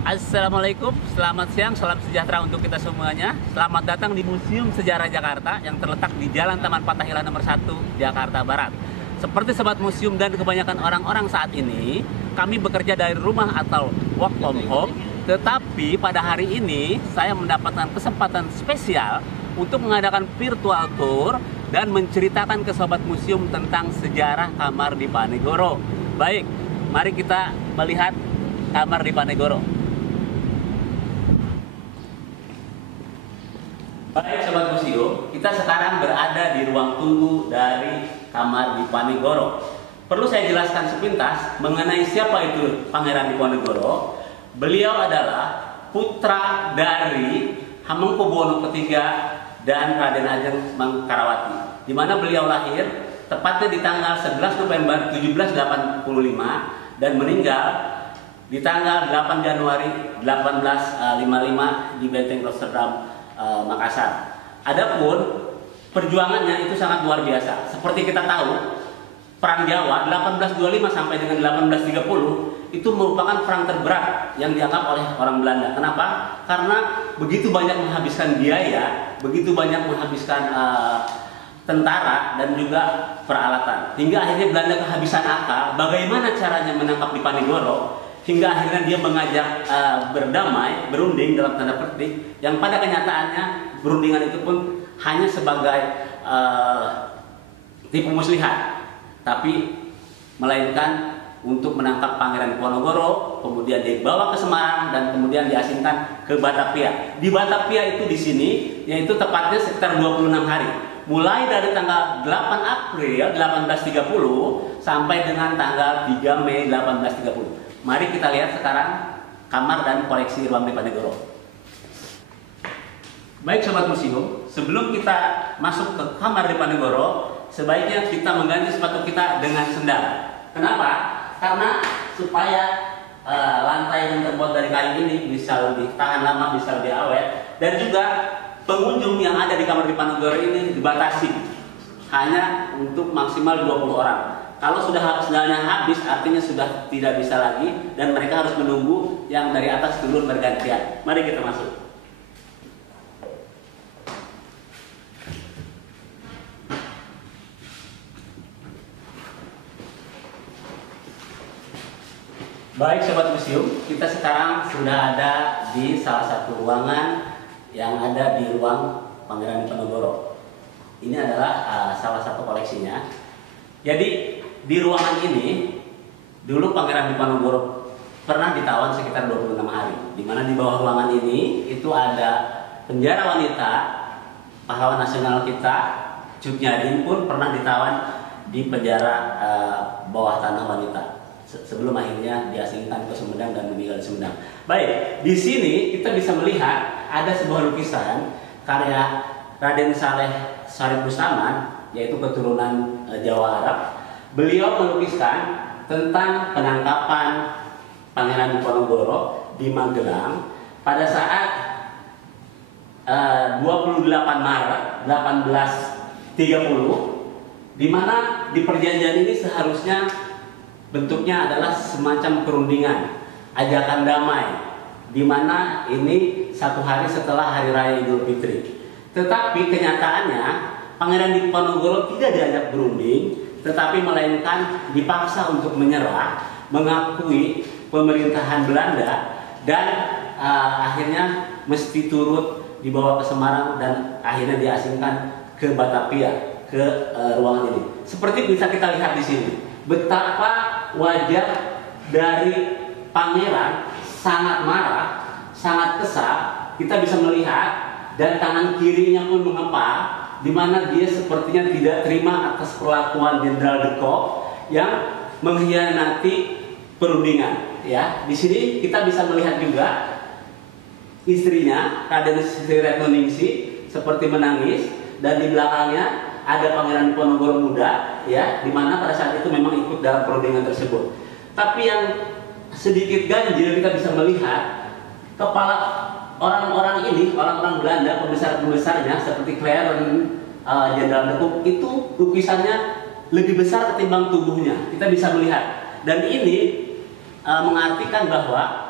Assalamualaikum, selamat siang, salam sejahtera untuk kita semuanya. Selamat datang di Museum Sejarah Jakarta yang terletak di Jalan Taman Fathahilah nomor 1, Jakarta Barat. Seperti sobat museum dan kebanyakan orang-orang saat ini, kami bekerja dari rumah atau work from home. Tetapi pada hari ini saya mendapatkan kesempatan spesial untuk mengadakan virtual tour dan menceritakan ke sobat museum tentang sejarah Kamar Dipanegoro. Baik, mari kita melihat Kamar Dipanegoro. Baik sobat museum, kita sekarang berada di ruang tunggu dari Kamar Dipanegoro. Perlu saya jelaskan sepintas mengenai siapa itu Pangeran Dipanegoro. Beliau adalah putra dari Hamengkubuwono III dan Raden Ajeng Mangkarawati, di mana beliau lahir tepatnya di tanggal 11 November 1785 dan meninggal di tanggal 8 Januari 1855 di Benteng Rotterdam, Makassar. Adapun perjuangannya itu sangat luar biasa. Seperti kita tahu, Perang Jawa 1825 sampai dengan 1830 itu merupakan perang terberat yang dianggap oleh orang Belanda. Kenapa? Karena begitu banyak menghabiskan biaya, begitu banyak menghabiskan tentara dan juga peralatan. Hingga akhirnya Belanda kehabisan akal bagaimana caranya menangkap Dipanegoro. Hingga akhirnya dia mengajak berdamai, berunding dalam tanda petik, yang pada kenyataannya berundingan itu pun hanya sebagai tipu muslihat, tapi melainkan untuk menangkap Pangeran Diponegoro, kemudian dibawa ke Semarang dan kemudian diasingkan ke Batavia. Di Batavia itu di sini, yaitu tepatnya sekitar 26 hari. Mulai dari tanggal 8 April 1830 sampai dengan tanggal 3 Mei 1830. Mari kita lihat sekarang kamar dan koleksi ruang Dipanegoro. Baik sobat museum, sebelum kita masuk ke kamar Dipanegoro, sebaiknya kita mengganti sepatu kita dengan sendal. Kenapa? Karena supaya lantai yang terbuat dari kayu ini bisa lebih tahan lama, bisa lebih awet, dan juga pengunjung yang ada di kamar Dipanegoro ini dibatasi hanya untuk maksimal 20 orang. Kalau sudah sendalnya habis, artinya sudah tidak bisa lagi dan mereka harus menunggu yang dari atas turun bergantian. Mari kita masuk. Baik sobat museum, kita sekarang sudah ada di salah satu ruangan yang ada di ruang Pangeran Dipanegoro. Ini adalah salah satu koleksinya. Jadi di ruangan ini dulu Pangeran Dipanegoro pernah ditawan sekitar 26 hari. Di mana di bawah ruangan ini itu ada penjara wanita. Pahlawan nasional kita Cut Nyarin pun pernah ditawan di penjara bawah tanah wanita sebelum akhirnya diasingkan ke Sumedang dan meninggal di Sumedang. Baik, di sini kita bisa melihat ada sebuah lukisan karya Raden Saleh Sharif Bustaman, yaitu keturunan Jawa Arab. Beliau melukiskan tentang penangkapan Pangeran Diponegoro di Magelang pada saat 28 Maret 1830, di mana di perjanjian ini seharusnya bentuknya adalah semacam perundingan, ajakan damai, di mana ini satu hari setelah Hari Raya Idul Fitri. Tetapi kenyataannya Pangeran Diponegoro tidak diajak berunding, tetapi melainkan dipaksa untuk menyerah, mengakui pemerintahan Belanda, dan akhirnya mesti turut dibawa ke Semarang dan akhirnya diasingkan ke Batavia, ke ruangan ini. Seperti bisa kita lihat di sini, betapa wajah dari pangeran sangat marah, sangat kesal. Kita bisa melihat dan tangan kirinya pun mengepal, di mana dia sepertinya tidak terima atas perlakuan Jenderal de Kock yang mengkhianati perundingan. Ya, di sini kita bisa melihat juga istrinya Raden Sri Retnoningsi seperti menangis, dan di belakangnya ada Pangeran Diponegoro muda, ya, di mana pada saat itu memang ikut dalam perundingan tersebut. Tapi yang sedikit ganjil kita bisa melihat kepala orang-orang ini, orang-orang Belanda, pembesar-pembesarnya seperti Claren, Jenderal de Kock, itu lukisannya lebih besar ketimbang tubuhnya. Kita bisa melihat, dan ini mengartikan bahwa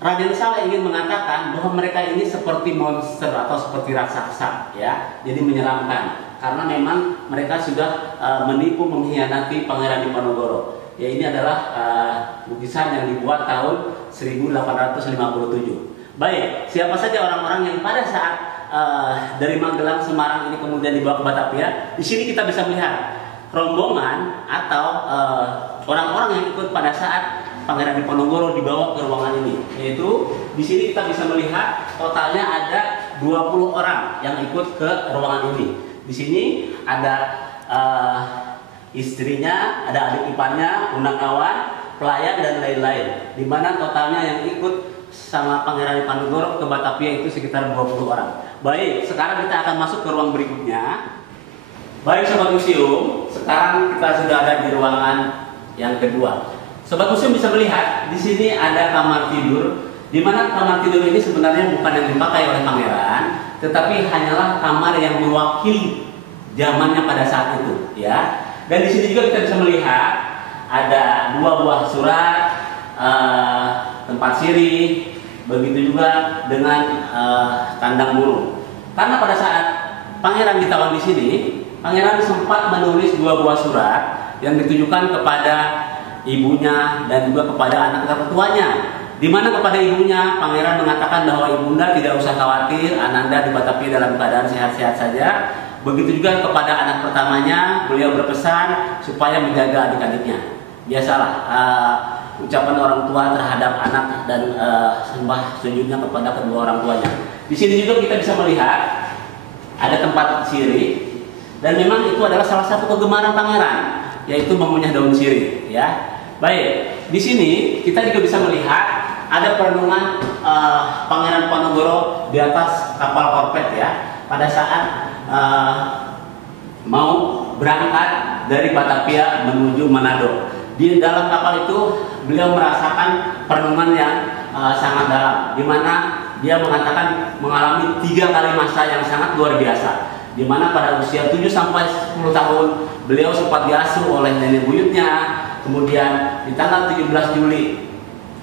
Raden Saleh ingin mengatakan bahwa mereka ini seperti monster atau seperti raksasa, ya, jadi menyeramkan karena memang mereka sudah menipu mengkhianati Pangeran Diponegoro. Ya, ini adalah lukisan yang dibuat tahun 1857. Baik, siapa saja orang-orang yang pada saat dari Magelang, Semarang ini kemudian dibawa ke Batavia? Di sini kita bisa melihat rombongan atau orang-orang yang ikut pada saat Pangeran Diponegoro dibawa ke ruangan ini. Yaitu di sini kita bisa melihat totalnya ada 20 orang yang ikut ke ruangan ini. Di sini ada istrinya, ada adik iparnya, undangan, pelayan dan lain-lain. Di mana totalnya yang ikut sama Pangeran Diponegoro ke Batavia itu sekitar 20 orang. Baik, sekarang kita akan masuk ke ruang berikutnya. Baik Sobat Museum, sekarang kita sudah ada di ruangan yang kedua. Sobat Museum bisa melihat di sini ada kamar tidur, di mana kamar tidur ini sebenarnya bukan yang dipakai oleh pangeran, tetapi hanyalah kamar yang mewakili zamannya pada saat itu, ya. Dan di sini juga kita bisa melihat ada 2 buah surat, tempat sirih, begitu juga dengan kandang burung. Karena pada saat pangeran ditawan di sini, pangeran sempat menulis 2 buah surat yang ditujukan kepada ibunya dan juga kepada anak tertuanya. Di mana kepada ibunya pangeran mengatakan bahwa ibunda tidak usah khawatir, Ananda di Batavia dalam keadaan sehat-sehat saja. Begitu juga kepada anak pertamanya, beliau berpesan supaya menjaga adik-adiknya. Biasalah ucapan orang tua terhadap anak dan sembah sujudnya kepada kedua orang tuanya. Di sini juga kita bisa melihat ada tempat sirih, dan memang itu adalah salah satu kegemaran pangeran, yaitu mengunyah daun sirih, ya. Baik, di sini kita juga bisa melihat ada perenungan Pangeran Diponegoro di atas kapal korvet, ya, pada saat mau berangkat dari Batavia menuju Manado. Di dalam kapal itu beliau merasakan perenungan yang sangat dalam, di mana dia mengatakan mengalami 3 kali masa yang sangat luar biasa, di mana pada usia 7 sampai 10 tahun beliau sempat diasuh oleh nenek buyutnya. Kemudian di tanggal 17 Juli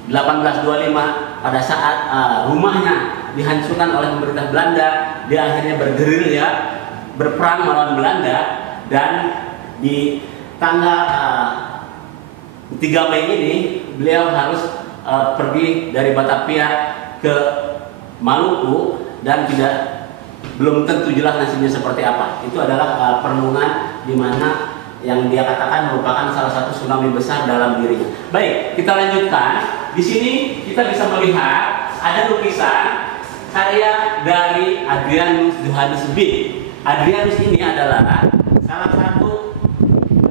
1825 pada saat rumahnya dihancurkan oleh pemerintah Belanda, dia akhirnya bergerilya berperang melawan Belanda, dan di tanggal 3 Mei ini beliau harus pergi dari Batavia ke Maluku, dan belum tentu jelas nasibnya seperti apa. Itu adalah perenungan di mana yang dia katakan merupakan salah satu tsunami besar dalam dirinya. Baik, kita lanjutkan. Di sini kita bisa melihat ada lukisan karya dari Adrianus Johannes Beek. Adrianus ini adalah salah satu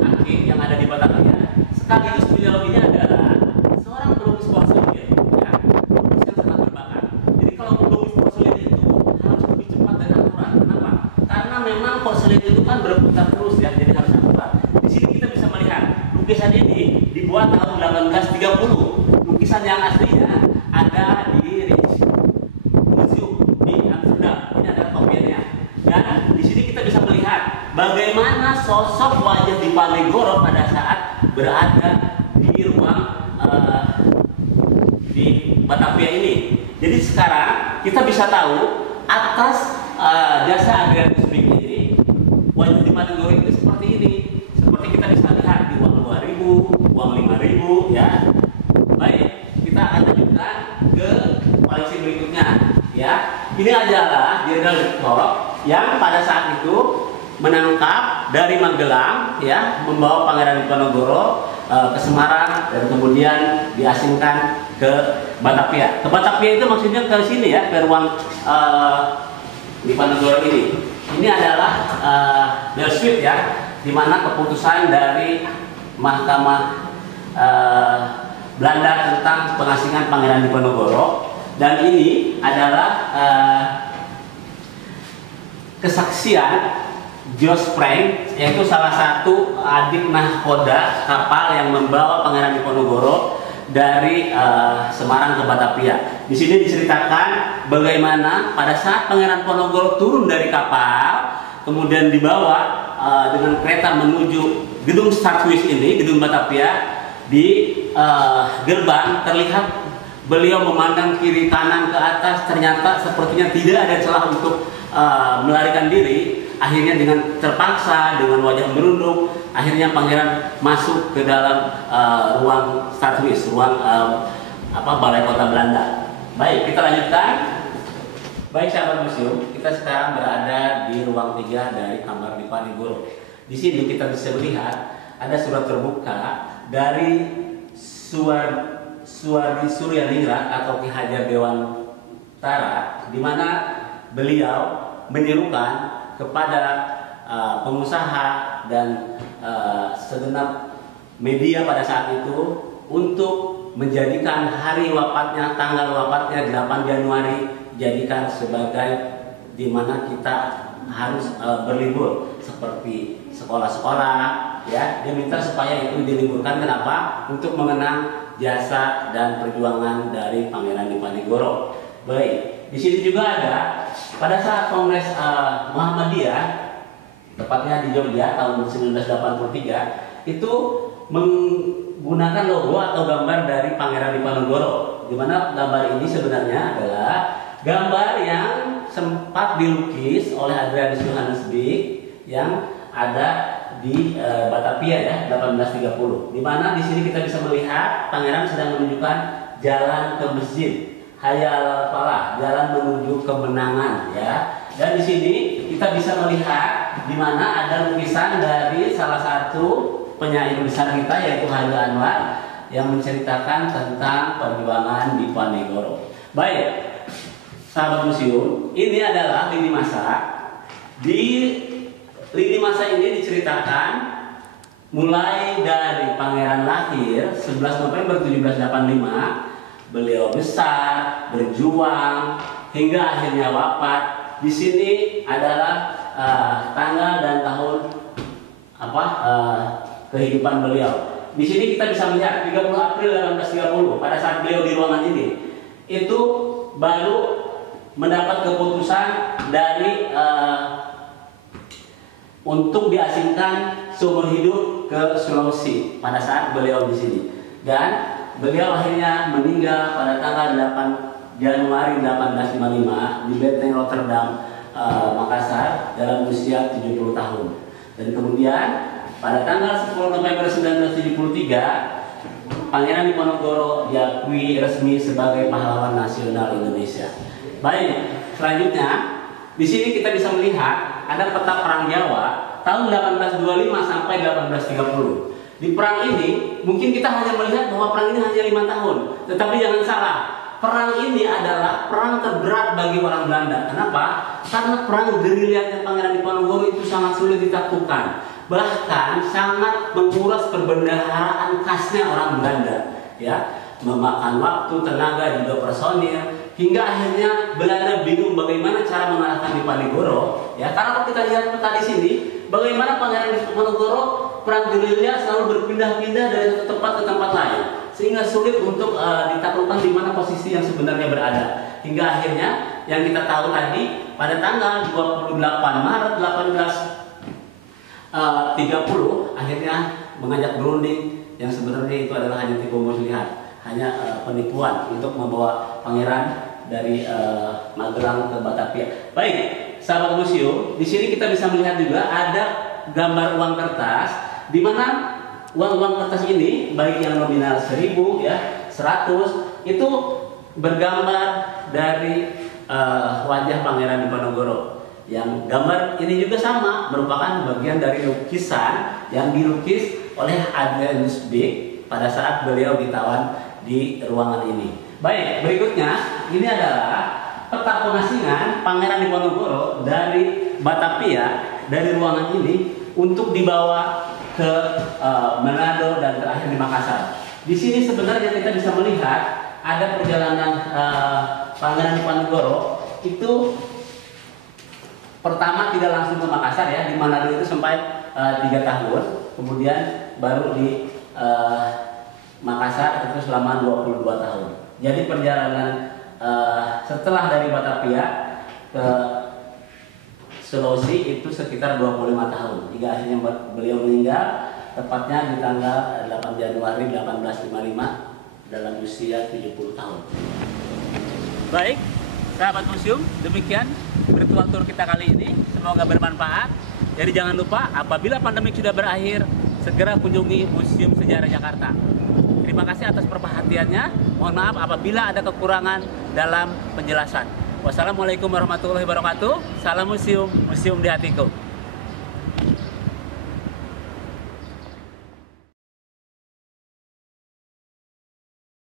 hakim yang ada di Batavia. Sekaligus beliau ini adalah seorang pelukis porselin, ya, pelukis yang sangat berbakat. Jadi kalau pelukis porselin itu harus lebih cepat dan akurat. Kenapa? Karena memang porselin itu kan berputar terus, ya, jadi harus akurat. Di sini kita bisa melihat lukisan ini dibuat tahun 1830. Lukisan yang aslinya ada di Rijksmuseum di Amsterdam. Ini adalah kopiannya. Dan di sini kita bisa melihat bagaimana sosok wajah Diponegoro pada saat berada di ruang di Batavia ini. Jadi sekarang kita bisa tahu atas jasa Adrianus Beek ini, wajah Diponegoro itu seperti ini. Seperti kita bisa lihat di uang 2000, uang 5000, ya. Baik, kita akan lanjutkan ke koleksi berikutnya, ya. Ini adalah Jenderal de Kock yang pada saat itu menangkap dari Magelang, ya, membawa Pangeran Diponegoro ke Semarang dan kemudian diasingkan ke Batavia. Ke Batavia itu maksudnya ke sini, ya, ke ruang Diponegoro ini. Ini adalah Delsuit, ya, di mana keputusan dari Mahkamah Belanda tentang pengasingan Pangeran Diponegoro, dan ini adalah kesaksian Jos Frank, yaitu salah satu adik nahkoda kapal yang membawa Pangeran Diponegoro dari Semarang ke Batavia. Di sini diceritakan bagaimana pada saat Pangeran Diponegoro turun dari kapal, kemudian dibawa dengan kereta menuju gedung Startwish ini, gedung Batavia. Di gerbang terlihat beliau memandang kiri kanan ke atas, ternyata sepertinya tidak ada celah untuk melarikan diri. Akhirnya dengan terpaksa, dengan wajah merunduk, akhirnya pangeran masuk ke dalam ruang Stadshuis, ruang Balai Kota Belanda. Baik, kita lanjutkan. Baik sahabat museum, kita sekarang berada di ruang 3 dari Kamar Diponegoro. Di sini kita bisa melihat ada surat terbuka dari Suwardi Suryaningrat atau Ki Hajar Dewantara, di mana beliau menyerukan kepada pengusaha dan segenap media pada saat itu untuk menjadikan hari wafatnya, tanggal wafatnya 8 Januari jadikan sebagai di mana kita harus berlibur seperti sekolah-sekolah, ya. Dia minta supaya itu diliburkan. Kenapa? Untuk mengenang jasa dan perjuangan dari Pangeran Diponegoro. Baik, di sini juga ada pada saat Kongres Muhammadiyah, tepatnya di Jogja tahun 1983, itu menggunakan logo atau gambar dari Pangeran Diponegoro, di mana gambar ini sebenarnya adalah gambar yang sempat dilukis oleh Adrianus Johannes Beek yang ada di Batavia ya 1830. Di mana di sini kita bisa melihat pangeran sedang menunjukkan jalan ke masjid Hayal Falah, jalan menuju kemenangan ya. Dan di sini kita bisa melihat di mana ada lukisan dari salah satu penyair besar kita yaitu Haji Anwar yang menceritakan tentang perjuangan Diponegoro. Baik, sahabat museum, ini adalah lini masa. Di lini masa ini diceritakan mulai dari pangeran lahir 11 November 1785, beliau besar, berjuang hingga akhirnya wafat. Di sini adalah tanggal dan tahun kehidupan beliau. Di sini kita bisa melihat 30 April 1830 pada saat beliau di ruangan ini itu baru mendapat keputusan dari untuk diasingkan seumur hidup ke Sulawesi pada saat beliau di sini. Dan beliau akhirnya meninggal pada tanggal 8 Januari 1855 di Benteng Rotterdam, Makassar dalam usia 70 tahun. Dan kemudian pada tanggal 10 November 1973 Pangeran Diponegoro diakui resmi sebagai pahlawan nasional Indonesia. Baik, selanjutnya di sini kita bisa melihat ada peta perang Jawa tahun 1825 sampai 1830. Di perang ini mungkin kita hanya melihat bahwa perang ini hanya 5 tahun, tetapi jangan salah, perang ini adalah perang terberat bagi orang Belanda. Kenapa? Karena perang gerilyanya Pangeran Diponegoro itu sangat sulit ditaklukkan, bahkan sangat menguras perbendaharaan khasnya orang Belanda, ya, memakan waktu, tenaga, juga personil. Hingga akhirnya Belanda bingung bagaimana cara mengalahkan Diponegoro. Ya, karena kalau kita lihat peta di sini, bagaimana Pangeran Diponegoro perang gerilya selalu berpindah-pindah dari satu tempat ke tempat lain, sehingga sulit untuk ditaklukkan di mana posisi yang sebenarnya berada. Hingga akhirnya yang kita tahu tadi pada tanggal 28 Maret 1830 akhirnya mengajak berunding yang sebenarnya itu adalah hanya tipu muslihat, hanya penipuan untuk membawa pangeran dari Magelang ke Batavia. Baik, sahabat museum, di sini kita bisa melihat juga ada gambar uang kertas, di mana uang kertas ini baik yang nominal 1000 ya, 100 itu bergambar dari wajah Pangeran Diponegoro. Yang gambar ini juga sama, merupakan bagian dari lukisan yang dilukis oleh Adrianus Beek pada saat beliau ditawan di ruangan ini. Baik, berikutnya ini adalah peta pengasingan Pangeran Diponegoro dari Batavia, dari ruangan ini untuk dibawa ke Manado dan terakhir di Makassar. Di sini sebenarnya kita bisa melihat ada perjalanan Pangeran Diponegoro itu pertama tidak langsung ke Makassar ya, di Manado itu sampai 3 tahun, kemudian baru di Makassar itu selama 22 tahun. Jadi perjalanan setelah dari Batavia ke Sulawesi itu sekitar 25 tahun. Hingga akhirnya beliau meninggal tepatnya di tanggal 8 Januari 1855 dalam usia 70 tahun. Baik, sahabat museum, demikian virtual tour kita kali ini. Semoga bermanfaat. Jadi jangan lupa, apabila pandemi sudah berakhir, segera kunjungi Museum Sejarah Jakarta. Terima kasih atas perhatiannya. Mohon maaf apabila ada kekurangan dalam penjelasan. Wassalamualaikum warahmatullahi wabarakatuh. Salam museum, museum di hatiku.